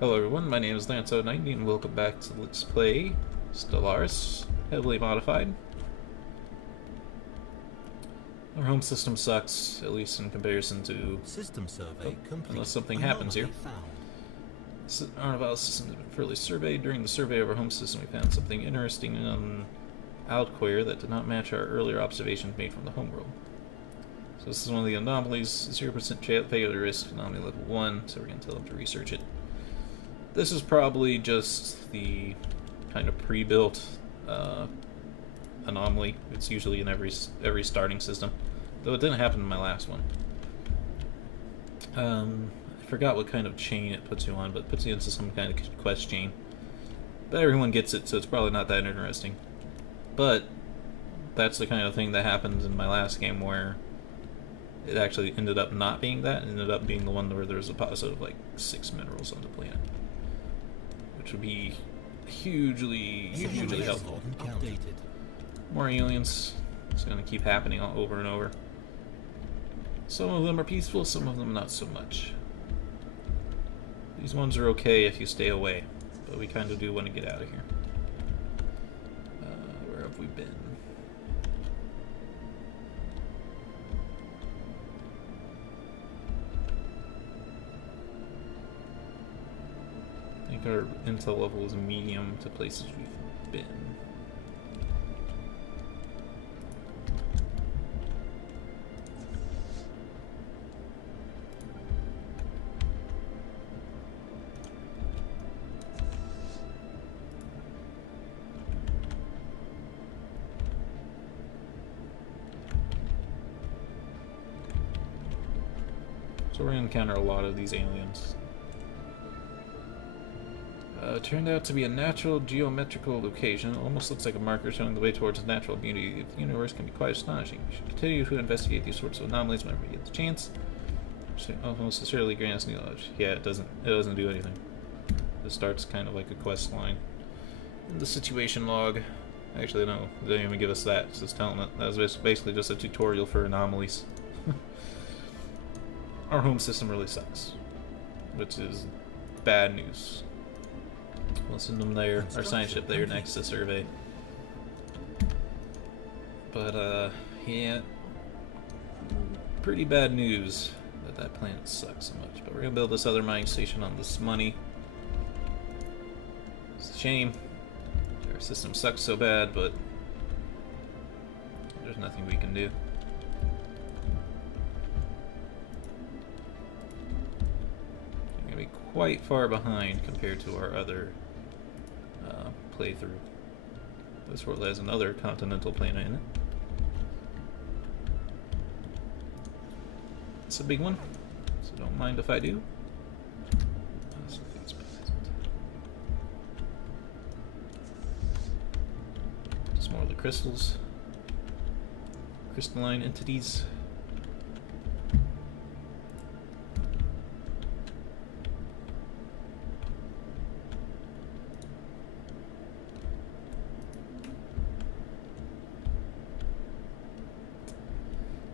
Hello everyone, my name is Lance090 and welcome back to Let's Play Stellaris, heavily modified. Our home system sucks, at least in comparison to... System survey complete. Unless something happens here. Our Arnoval system has been thoroughly surveyed. During the survey of our home system we found something interesting on Outquire that did not match our earlier observations made from the homeworld. So this is one of the anomalies, 0% failure risk, anomaly level 1, so we're going to tell them to research it. This is probably just the kind of pre-built anomaly. It's usually in every starting system, though it didn't happen in my last one. I forgot what kind of chain it puts you on, but it puts you into some kind of quest chain. But everyone gets it, so it's probably not that interesting. But that's the kind of thing that happened in my last game where it actually ended up not being that. It ended up being the one where there's a deposit of like 6 minerals on the planet, which would be hugely helpful. More aliens. It's going to keep happening over and over. Some of them are peaceful, some of them not so much. These ones are okay if you stay away, but we kind of do want to get out of here. Where have we been? I think our intel level is medium to places we've been. So we're going to encounter a lot of these aliens. Turned out to be a natural geometrical location. Almost looks like a marker showing the way towards the natural beauty of the universe can be quite astonishing. We should continue to investigate these sorts of anomalies whenever we get the chance. Almost sincerely grant us new knowledge. Yeah, it doesn't do anything. It starts kind of like a quest line. And the situation log. Actually, no, they didn't even give us that. It's just telling it that was basically just a tutorial for anomalies. Our home system really sucks, which is bad news. We'll send them there, our science ship there next to survey. But, yeah, pretty bad news that that planet sucks so much. But we're gonna build this other mining station on this money. It's a shame. Our system sucks so bad, but there's nothing we can do. We're gonna be quite far behind compared to our other playthrough. This world has another continental planet in it. It's a big one, so don't mind if I do. Just more of the crystals. Crystalline entities.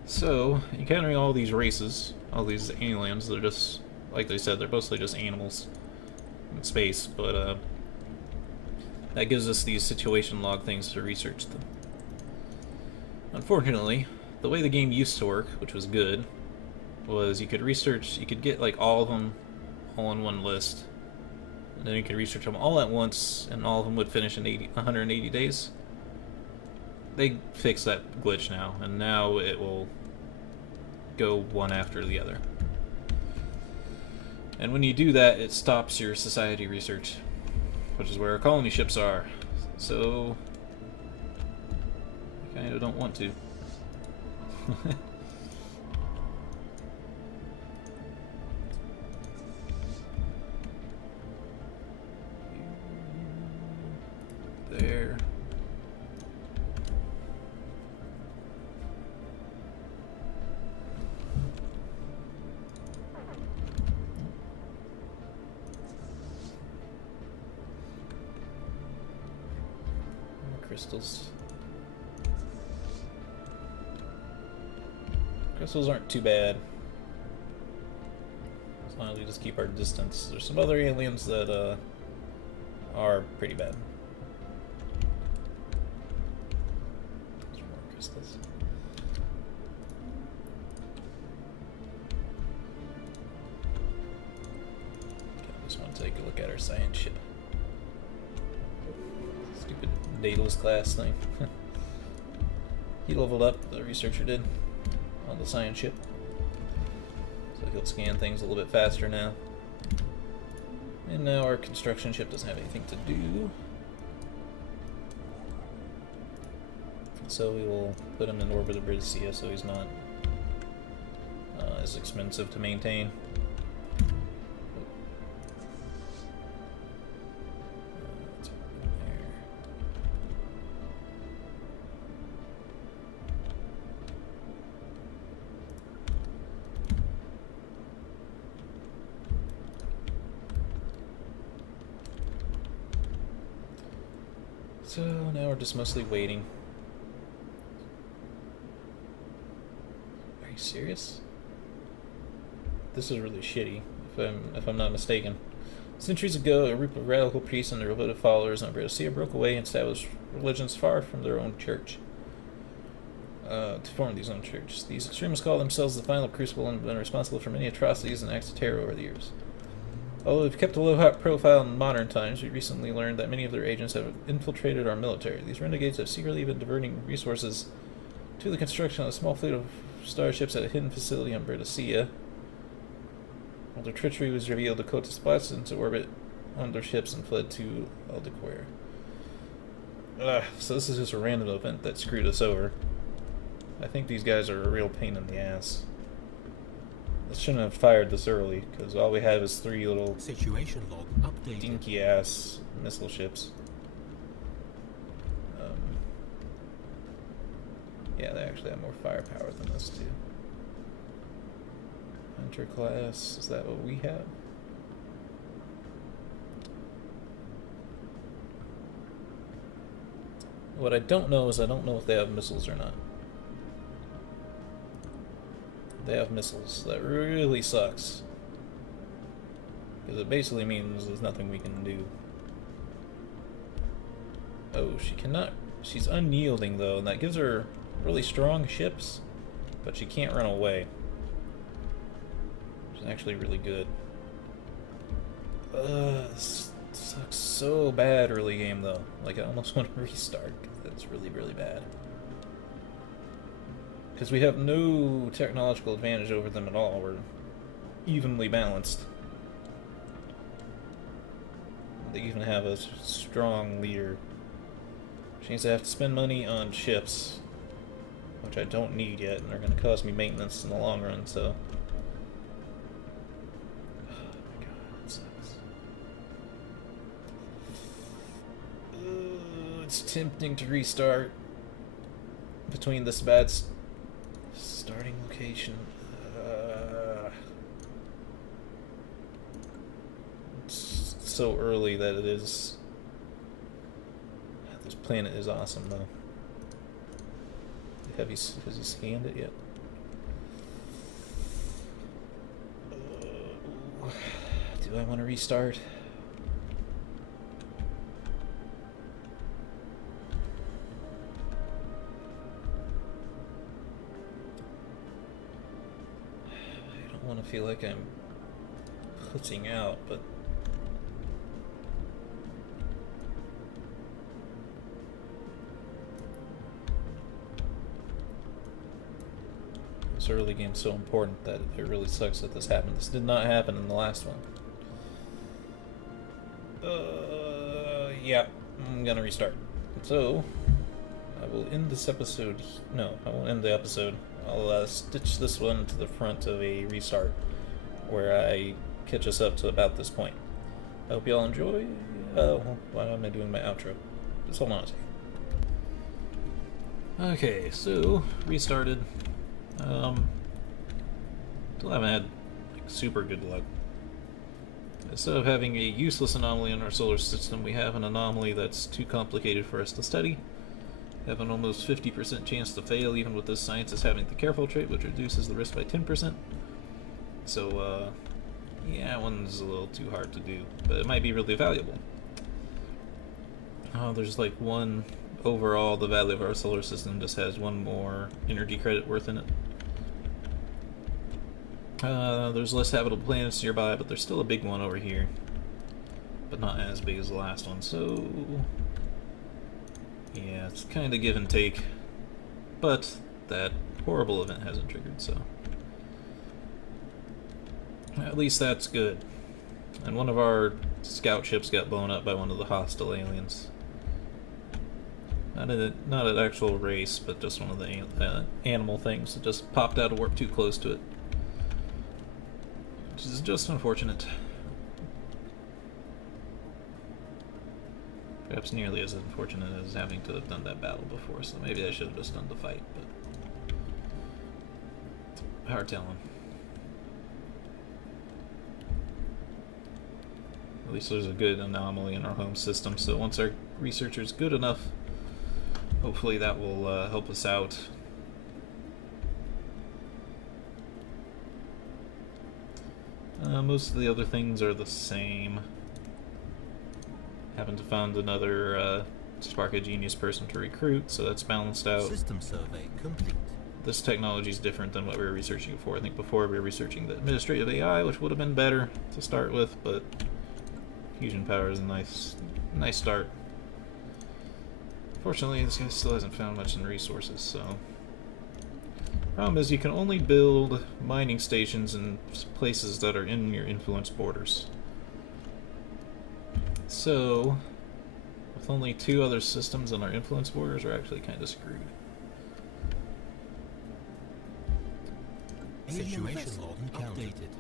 So, encountering all these races, all these aliens, they're just, like they said, they're mostly just animals in space, but that gives us these situation log things to research them. Unfortunately, the way the game used to work, which was good, was you could get like all of them all in one list, and then you could research them all at once, and all of them would finish in 180 days. They fixed that glitch now, and now it will go one after the other. And when you do that, it stops your society research, which is where our colony ships are. So, I kind of don't want to. There. Crystals. Crystals aren't too bad. finally just keep our distance. There's some other aliens that are pretty bad. There's more crystals. Okay, I just want to take a look at our science ship. Stupid Daedalus class thing. He leveled up, the researcher did, on the science ship. So he'll scan things a little bit faster now. And now our construction ship doesn't have anything to do. So we will put him in orbit of Britisea so he's not as expensive to maintain. So now we're just mostly waiting. Are you serious? This is really shitty, if I'm not mistaken. Centuries ago, a group of radical priests and their devoted followers on Britisea broke away and established religions far from their own church. To form these own churches. These extremists call themselves the Final Crucible and have been responsible for many atrocities and acts of terror over the years. Although they've kept a low profile in modern times, we recently learned that many of their agents have infiltrated our military. These renegades have secretly been diverting resources to the construction of a small fleet of starships at a hidden facility on Britisea. While their treachery was revealed, the Cotus blasted into orbit on their ships and fled to Aldequer. So this is just a random event that screwed us over. I think these guys are a real pain in the ass. I shouldn't have fired this early, because all we have is 3 little situation log updated. Dinky ass missile ships. Yeah, they actually have more firepower than us too. Hunter class, is that what we have? What I don't know is I don't know if they have missiles or not. They have missiles. That really sucks. Because it basically means there's nothing we can do. Oh, she cannot... She's unyielding, though, and that gives her really strong ships, but she can't run away. Which is actually really good. This sucks so bad early game, though. Like, I almost want to restart. That's really, really bad. Because we have no technological advantage over them at all. We're evenly balanced. They even have a strong leader. Which means I have to spend money on ships. Which I don't need yet, and they're going to cost me maintenance in the long run, so... Oh my god, that sucks. It's tempting to restart. Between this bad... starting location. It's so early that it is. This planet is awesome, though. Has he scanned it yet? Do I want to restart? I want to feel like I'm putting out, but this early game's so important that it really sucks that this happened. This did not happen in the last one. Yeah, I'm gonna restart. So, I will end this episode. No, I won't end the episode. I'll stitch this one to the front of a restart where I catch us up to about this point. I hope you all enjoy. Why am I doing my outro? Just hold on a second. Okay, so restarted. Still haven't had like super good luck. Instead of having a useless anomaly in our solar system, we have an anomaly that's too complicated for us to study. We have an almost 50% chance to fail, even with this scientist having the careful trait, which reduces the risk by 10%. So, Yeah, that one's a little too hard to do, but it might be really valuable. Oh, there's like one overall, the value of our solar system just has one more energy credit worth in it. There's less habitable planets nearby, but there's still a big one over here. But not as big as the last one, so... yeah, it's kind of give and take. But that horrible event hasn't triggered, so... at least that's good. And one of our scout ships got blown up by one of the hostile aliens. Not an actual race, but just one of the animal things that just popped out of warp too close to it. Which is just unfortunate. Perhaps nearly as unfortunate as having to have done that battle before, so maybe I should have just done the fight, but... hard telling. At least there's a good anomaly in our home system, so once our researcher's good enough, hopefully that will help us out. Most of the other things are the same. Happen to find another Spark of Genius person to recruit, so that's balanced out. System survey complete. This technology is different than what we were researching before. I think before we were researching the administrative AI, which would have been better to start with, but fusion power is a nice start. Fortunately, this guy still hasn't found much in resources, so... problem is you can only build mining stations in places that are in your influence borders. So, with only 2 other systems on our influence borders, we're actually kind of screwed. Situation log updated.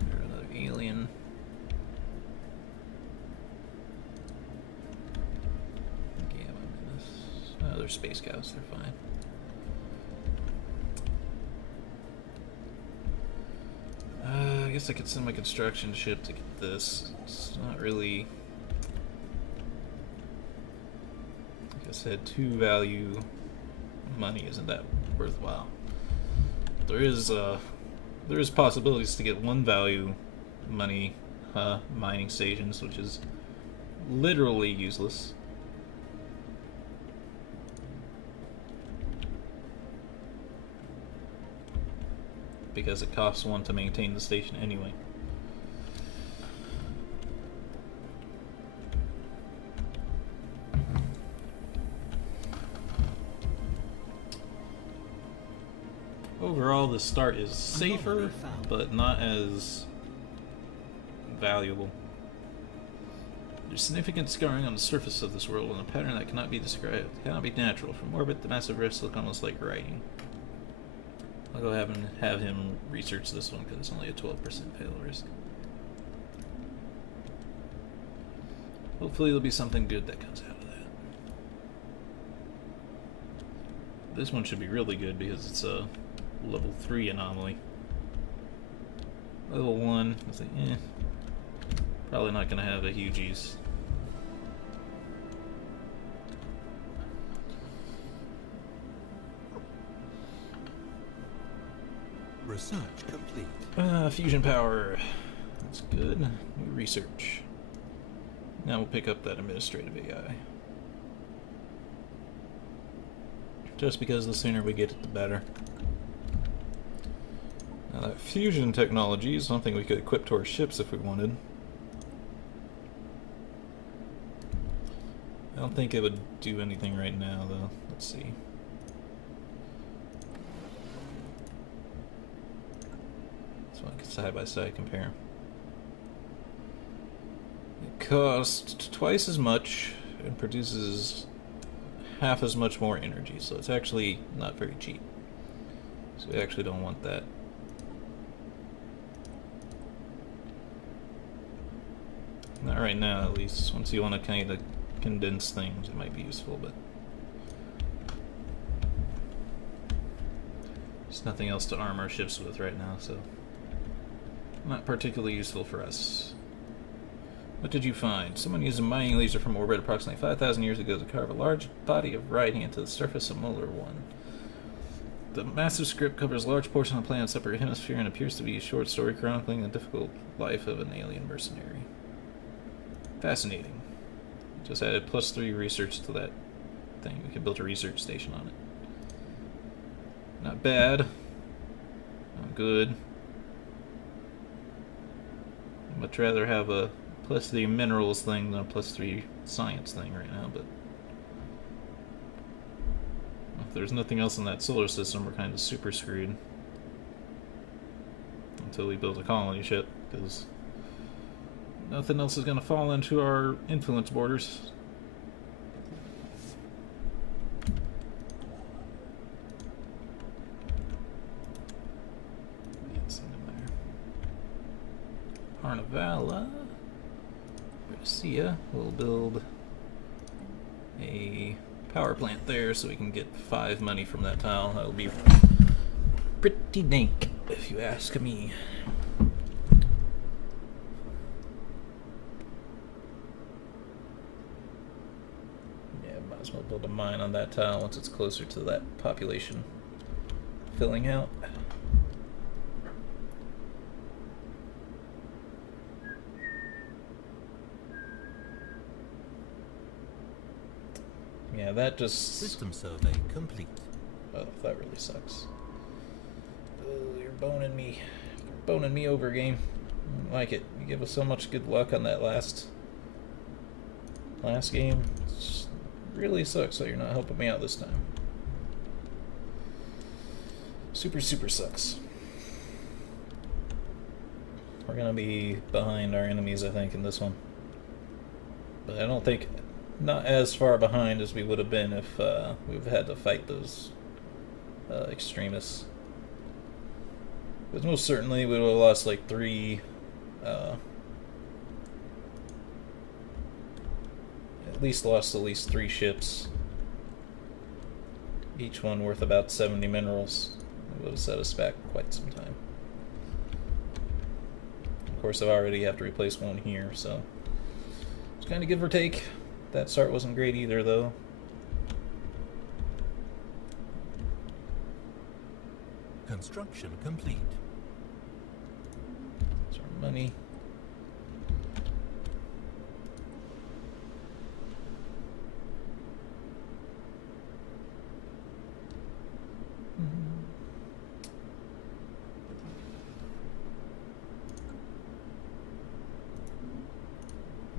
There's another alien. Yeah, oh, they're space cows, they're fine. I guess I could send my construction ship to get this. It's not really... like I said, 2 value money isn't that worthwhile. There is possibilities to get 1 value money mining stations, which is literally useless. Because it costs 1 to maintain the station anyway. Overall, the start is safer, but not as valuable. There's significant scarring on the surface of this world in a pattern that cannot be described, cannot be natural. From orbit, the massive rifts look almost like writing. I'll go have him research this one because it's only a 12% fail risk. Hopefully there'll be something good that comes out of that. This one should be really good because it's a level 3 anomaly. Level 1, I think, probably not going to have a huge use. Research complete. Fusion power. That's good. New research. Now we'll pick up that administrative AI. Just because the sooner we get it, the better. Now that fusion technology is something we could equip to our ships if we wanted. I don't think it would do anything right now, though. Let's see. Side by side compare. It costs twice as much and produces half as much more energy, so it's actually not very cheap. So we actually don't want that. Not right now, at least. Once you want to kind of condense things, it might be useful, but there's nothing else to arm our ships with right now, so not particularly useful for us. What did you find? Someone used a mining laser from orbit approximately 5,000 years ago to carve a large body of writing into the surface of Muller 1. The massive script covers a large portion of the planet's upper hemisphere and appears to be a short story chronicling the difficult life of an alien mercenary. Fascinating. Just added +3 research to that thing. We could build a research station on it. Not bad. Not good. I'd much rather have a +3 minerals thing than a +3 science thing right now, but if there's nothing else in that solar system, we're kind of super screwed. Until we build a colony ship, because nothing else is going to fall into our influence borders. Arnavala, Brescia, we'll build a power plant there so we can get 5 money from that tile. That'll be pretty dank, if you ask me. Yeah, might as well build a mine on that tile once it's closer to that population filling out. Yeah, that just... System survey complete. Oh, that really sucks. Oh, you're boning me. You're boning me over, game. I don't like it. You give us so much good luck on that last game. It really sucks that you're not helping me out this time. Super, super sucks. We're gonna be behind our enemies, I think, in this one. But I don't think... not as far behind as we would have been if we've had to fight those extremists. Because most certainly we would have lost like 3, at least 3 ships. Each one worth about 70 minerals. It would have set us back quite some time. Of course, I already have to replace one here, so it's kind of give or take. That start wasn't great either, though. Construction complete. That's our money.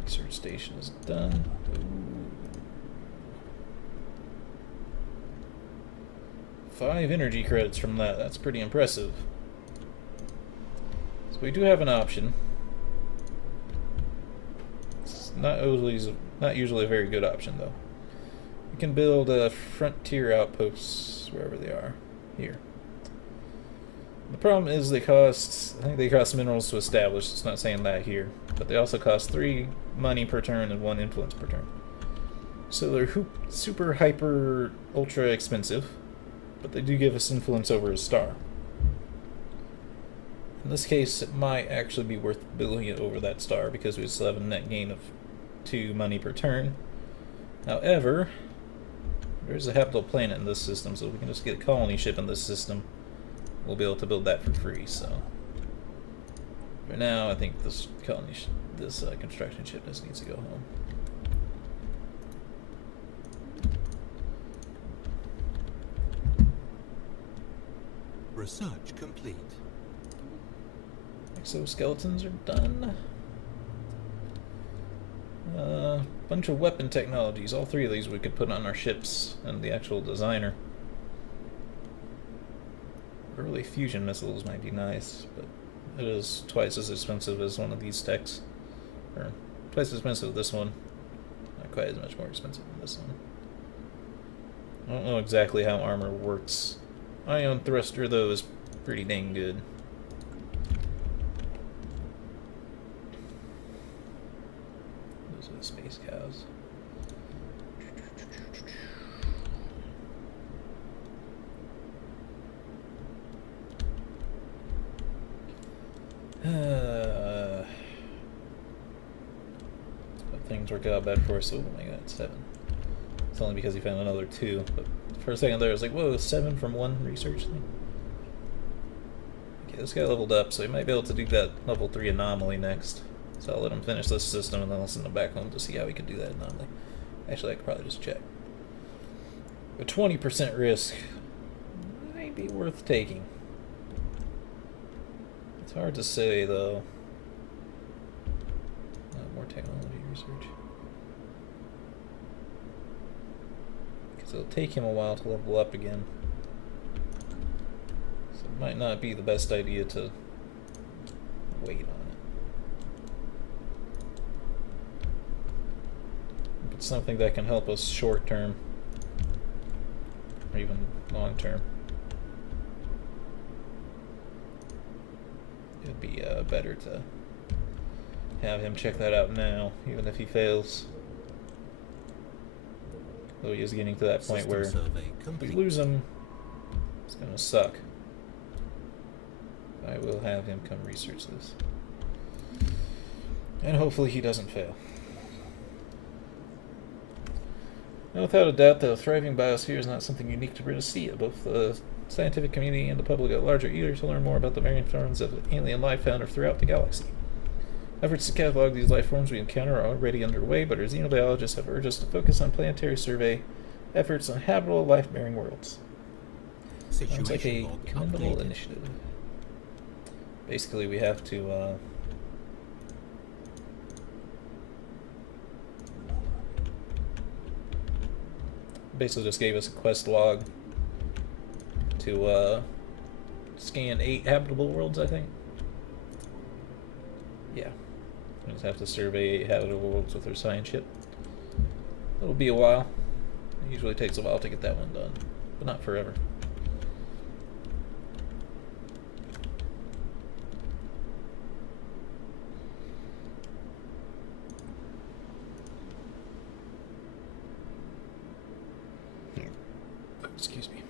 Research station is done. Ooh. 5 energy credits from that. That's pretty impressive. So we do have an option. It's not usually a very good option, though. We can build frontier outposts wherever they are. Here. The problem is I think they cost minerals to establish. It's not saying that here. But they also cost 3 money per turn and 1 influence per turn. So they're super, hyper, ultra expensive. But they do give us influence over a star. In this case, it might actually be worth building it over that star because we still have a net gain of 2 money per turn. However, there's a habitable planet in this system, so we can just get a colony ship in this system. We'll be able to build that for free, so... for now, I think this construction ship just needs to go home. Research complete. Exoskeletons are done. Bunch of weapon technologies. All 3 of these we could put on our ships and the actual designer. Early fusion missiles might be nice, but it is twice as expensive as one of these techs. Or twice as expensive as this one. Not quite as much more expensive than this one. I don't know exactly how armor works. Ion thruster, though, is pretty dang good. Those are the space cows. Things work out bad for us. Oh my god, 7. It's only because he found another 2. But for a second there, I was like, whoa, 7 from 1 research thing. Okay, this guy leveled up, so he might be able to do that level 3 anomaly next. So I'll let him finish this system, and then I'll send him back home to see how he can do that anomaly. Actually, I could probably just check. A 20% risk might be worth taking. It's hard to say, though. More technology research. Because it'll take him a while to level up again. So it might not be the best idea to wait on it. If it's something that can help us short term, or even long term, it'd be better to have him check that out now, even if he fails. Though he is getting to that point where if we lose him, it's gonna suck. I will have him come research this. And hopefully he doesn't fail. Now, without a doubt, the thriving biosphere is not something unique to Briticia. Both the scientific community and the public at large are eager to learn more about the varying forms of alien life found throughout the galaxy. Efforts to catalog these life forms we encounter are already underway, but our xenobiologists have urged us to focus on planetary survey efforts on habitable life-bearing worlds. Sounds like a commendable initiative. Basically, we have to basically just gave us a quest log to scan 8 habitable worlds, I think. Yeah. We just have to survey 8 habitable worlds with our science ship. It'll be a while. It usually takes a while to get that one done, but not forever. Excuse me.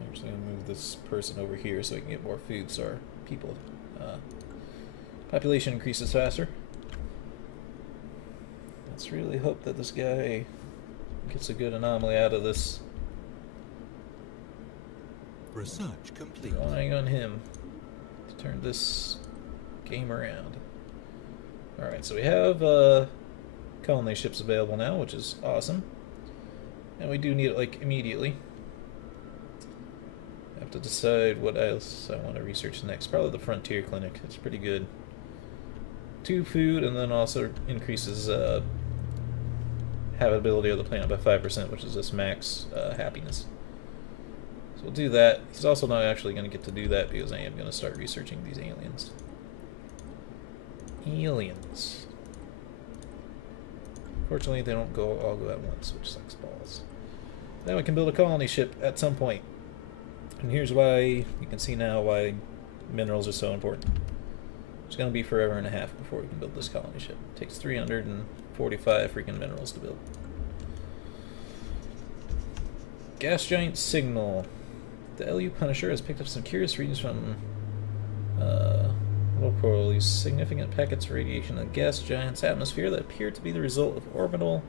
I'm just going to move this person over here so we can get more food so our people population increases faster. Let's really hope that this guy gets a good anomaly out of this. Research complete. Relying on him to turn this game around. Alright, so we have colony ships available now, which is awesome. And we do need it, like, immediately. I have to decide what else I want to research next. Probably the Frontier Clinic. It's pretty good. 2 food, and then also increases habitability of the planet by 5%, which is this max happiness. So we'll do that. He's also not actually going to get to do that because I am going to start researching these aliens. Aliens. Fortunately, they don't all go at once, which sucks balls. Then we can build a colony ship at some point. And here's why, you can see now why minerals are so important. It's going to be forever and a half before we can build this colony ship. It takes 345 freaking minerals to build. Gas giant signal. The LU Punisher has picked up some curious readings from these significant packets of radiation in the gas giant's atmosphere that appear to be the result of orbital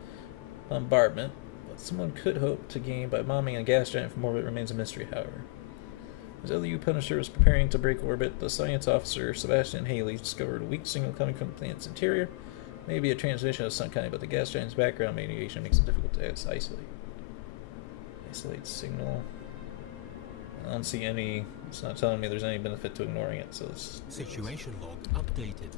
bombardment. What someone could hope to gain by bombing a gas giant from orbit remains a mystery, however. As LU Punisher was preparing to break orbit, the science officer Sebastian Haley discovered a weak signal coming from the planet's interior. Maybe a transmission of some kind, but the gas giant's background radiation makes it difficult to isolate. Isolate signal. I don't see any. It's not telling me there's any benefit to ignoring it, so it's. Situation log updated.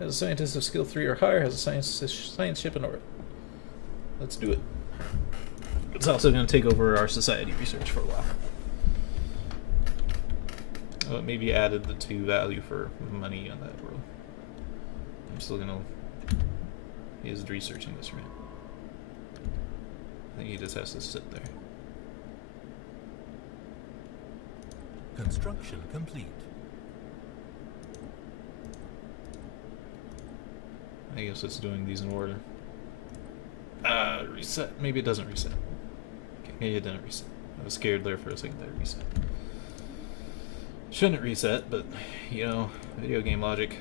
As a scientist of skill 3 or higher, has a science ship in orbit. Let's do it. It's also going to take over our society research for a while. Well, maybe added the 2 value for money on that world. I'm still going to. He is researching this right. I think he just has to sit there. Construction complete. I guess it's doing these in order. Reset. Maybe it doesn't reset. Okay, maybe it didn't reset. I was scared there for a second that it reset. Shouldn't reset, but, you know, video game logic.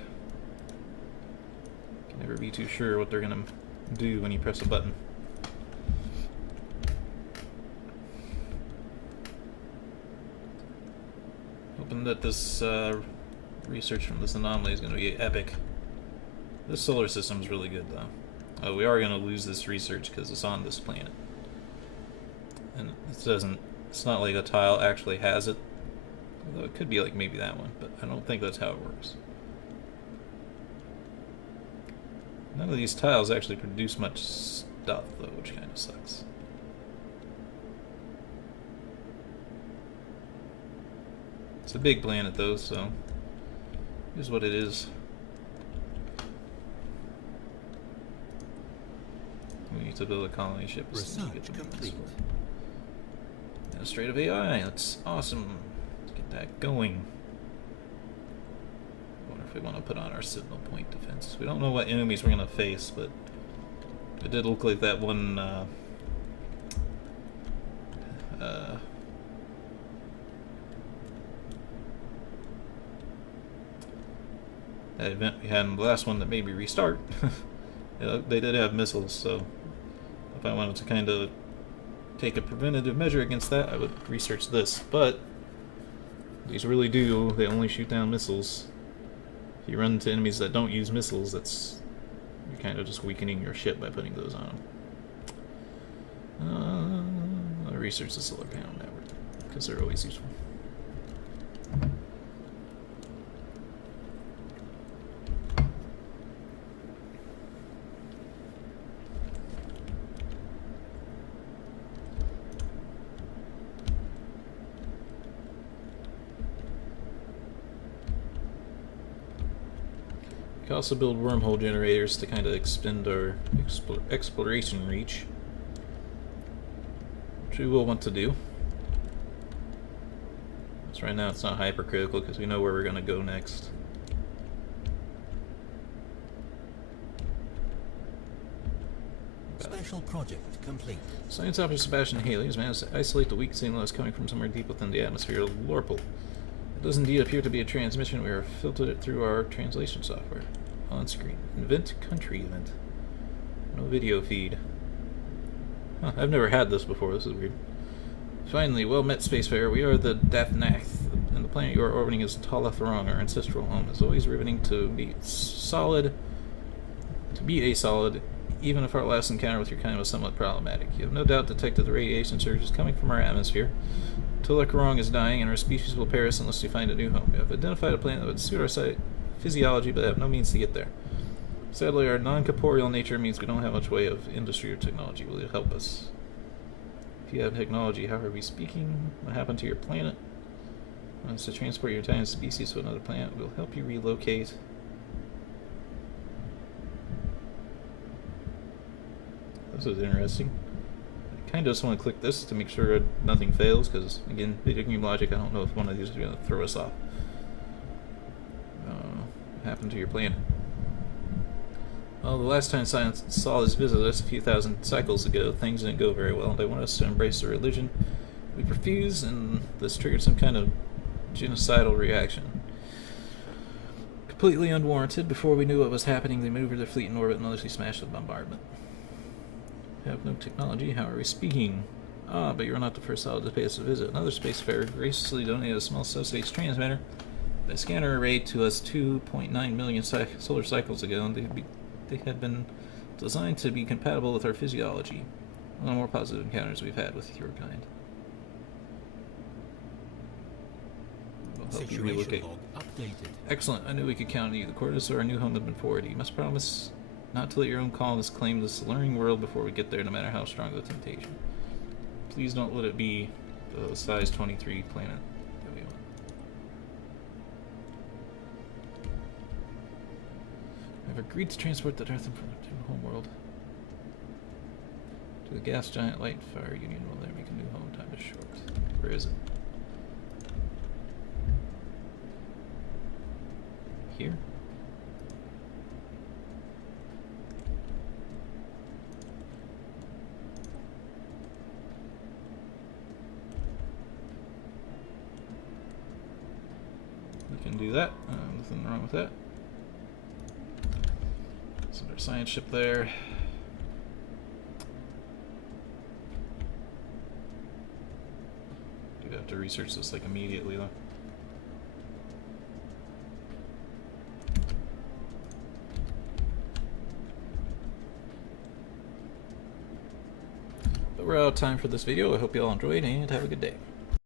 Never be too sure what they're gonna do when you press a button. Hoping that this research from this anomaly is going to be epic. This solar system is really good, though. We are going to lose this research because it's on this planet, and it doesn't. It's not like a tile actually has it. Although it could be like maybe that one, but I don't think that's how it works. None of these tiles actually produce much stuff, though, which kind of sucks. It's a big planet, though, so here's what it is. We need to build a colony ship. Research complete. Administrative AI, that's awesome. Let's get that going. I wonder if we want to put on our signal point defense. We don't know what enemies we're going to face, but it did look like that one that event we had in the last one that made me restart. Yeah, they did have missiles, so if I wanted to kind of take a preventative measure against that, I would research this. But these really do, they only shoot down missiles. If you run into enemies that don't use missiles, you're kind of just weakening your ship by putting those on them. I'll research the solar panel network, because they're always useful. We can also build wormhole generators to kind of extend our exploration reach, which we will want to do. So right now it's not hypercritical because we know where we're going to go next. Special project complete. Science officer Sebastian Haley has managed to isolate the weak signal that's coming from somewhere deep within the atmosphere of Lorpal. It does indeed appear to be a transmission. We have filtered it through our translation software. On screen. Invent country event. No video feed. Huh, I've never had this before. This is weird. Finally, well met, Spacefarer. We are the Dathnath, and the planet you are orbiting is Talathrong, our ancestral home. It's always riveting to be solid. To be a solid, even if our last encounter with your kind was somewhat problematic. You have no doubt detected the radiation surges coming from our atmosphere. Talathrong is dying, and our species will perish unless we find a new home. We have identified a planet that would suit our physiology, but have no means to get there. Sadly, our non-corporeal nature means we don't have much way of industry or technology. Will you help us? If you have technology, how are we speaking? What happened to your planet? Wants to transport your entire species to another planet. We'll help you relocate. This is interesting. I kind of just want to click this to make sure nothing fails, because, again, video game logic, I don't know if one of these is going to throw us off. What happened to your planet? Well, the last time science saw this visit us a few thousand cycles ago, things didn't go very well. They wanted us to embrace a religion. We refused, and this triggered some kind of genocidal reaction. Completely unwarranted. Before we knew what was happening, they maneuvered their fleet in orbit and honestly smashed the bombardment. We have no technology. How are we speaking? Ah, but you're not the first solid to pay us a visit. Another spacefarer graciously donated a small subspace transmitter. The scanner array to us 2.9 million solar cycles ago, and they had been designed to be compatible with our physiology. One of the more positive encounters we've had with your kind. We'll help you relocate. Log updated. Excellent. I knew we could count on you. The coordinates of our new home have been forwarded. You must promise not to let your own colonists claim this alluring world before we get there, no matter how strong the temptation. Please don't let it be the size 23 planet that we want. I've agreed to transport the Earth from the home world to the gas giant Lightfire Union. Will there make a new home? Time is short. Where is it? Here? We can do that. Nothing wrong with that. Send our science ship there. Do have to research this like immediately though. But we're out of time for this video. I hope you all enjoyed and have a good day.